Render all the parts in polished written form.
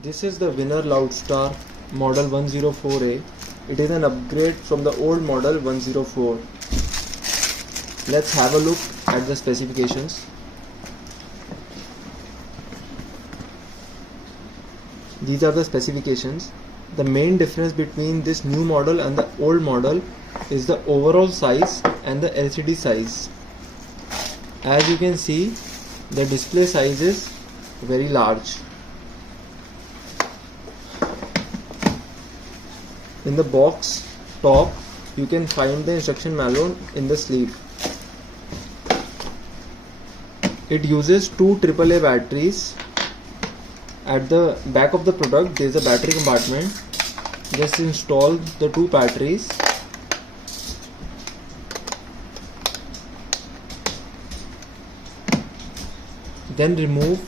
This is the winner Loudstar model 104A. It is an upgrade from the old model 104. Let's have a look at the specifications. These are the specifications. The main difference between this new model and the old model is the overall size and the LCD size. As you can see, the display size is very large. In the box top, you can find the instruction manual in the sleeve. It uses two AAA batteries. At the back of the product, there is a battery compartment. Just install the two batteries. Then remove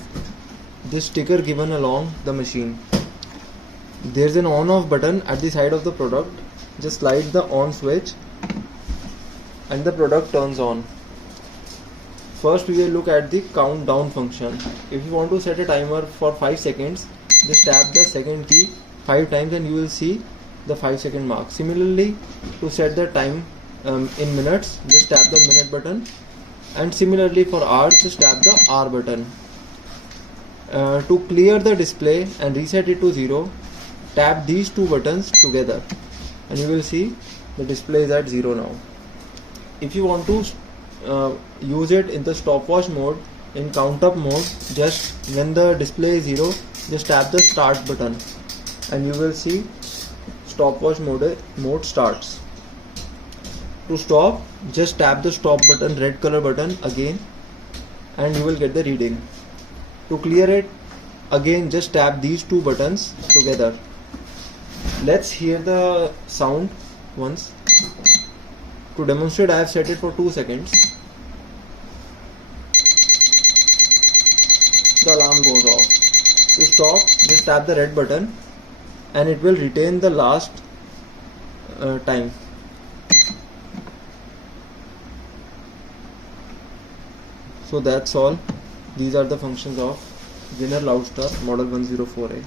the sticker given along the machine. There is an on-off button at the side of the product. Just slide the on switch and the product turns on. First we will look at the countdown function. If you want to set a timer for 5 seconds, just tap the second key 5 times and you will see the 5-second mark. Similarly, to set the time in minutes, just tap the minute button, and similarly for hours, just tap the hour button. To clear the display and reset it to 0, tap these two buttons together and you will see the display is at 0 now. If you want to use it in the stopwatch mode, in count up mode, just when the display is 0, just tap the start button and you will see stopwatch mode starts. To stop, just tap the stop button, red color button again, and you will get the reading. To clear it, again just tap these two buttons together. Let's hear the sound once. To demonstrate, I have set it for 2 seconds. The alarm goes off. To stop, just tap the red button and it will retain the last time. So that's all. These are the functions of winner Loudstar model 104A.